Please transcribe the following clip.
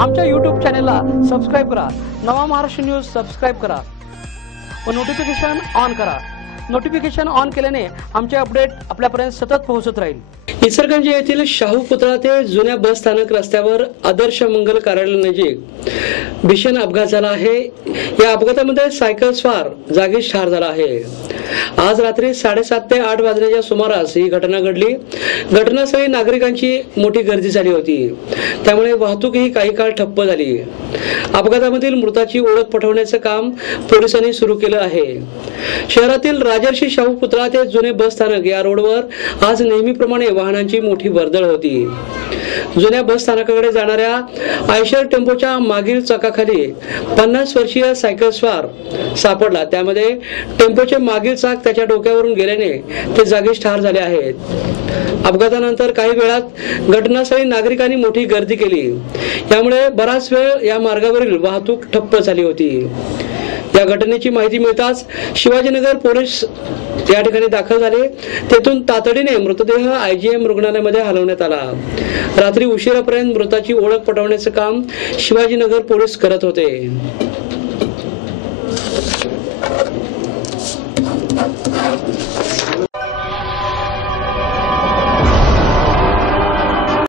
आमच्या यूट्यूब चॅनेलला सबस्क्राईब करा. नवा महाराष्ट्र न्यूज सबस्क्राईब करा. व नोटिफिकेशन ऑन करा. नोटिफिकेशन ऑन केल्याने आमचे अपडेट आपल्यापर्यंत सतत पोहोचत राहील. निसर्गंज येथील शाहू पुतळा ते जुन्या बस स्थानक रस्त्यावर आदर्श मंगल कार्यालय नजीक भीषण अपघात झाला आहे. या अपघातामध्ये सायकल स्वार जागीच ठार झाला आहे. आज रात्री साडेसात ते आठ वाजण्याच्या सुमारास ही घटना घडली. घटनास्थळी नागरिकांची मोठी गर्दी झाली होती. त्यामुळे वाहतूकही काही काळ ठप्प झाली. अपघातामधील मृताची ओळख पटवण्याचं काम पोलिसांनी सुरू केलं आहे. शहरातील राजर्षी शाहू पुतळा ते जुने बस स्थानक या रोडवर आज नेहमीप्रमाणे वाहनांची मोठी वर्दळ होती. जुन्या बस स्थानकाकडे जाणाऱ्या आयशर टेम्पोच्या मागील चाकाखाली पन्नास वर्षीय सायकल स्वार सापडला. त्यामध्ये टेम्पोचे मागील चाक त्याच्या डोक्यावरून गेल्याने ते जागीच ठार झाले आहेत. अपघातानंतर काही वेळात घटनास्थळी नागरिकांनी मोठी गर्दी केली. यामुळे बराच वेळ या मार्गावरील वाहतूक ठप्प झाली होती. या घटनेची माहिती मिळताच शिवाजीनगर पोलीस या ठिकाणी दाखल झाले. तेथून तातडीने मृतदेह आयजीएम रुग्णालयामध्ये हलवण्यात आला. रात्री उशिरापर्यंत मृताची ओळख पटवण्याचं काम शिवाजीनगर पोलीस करत होते.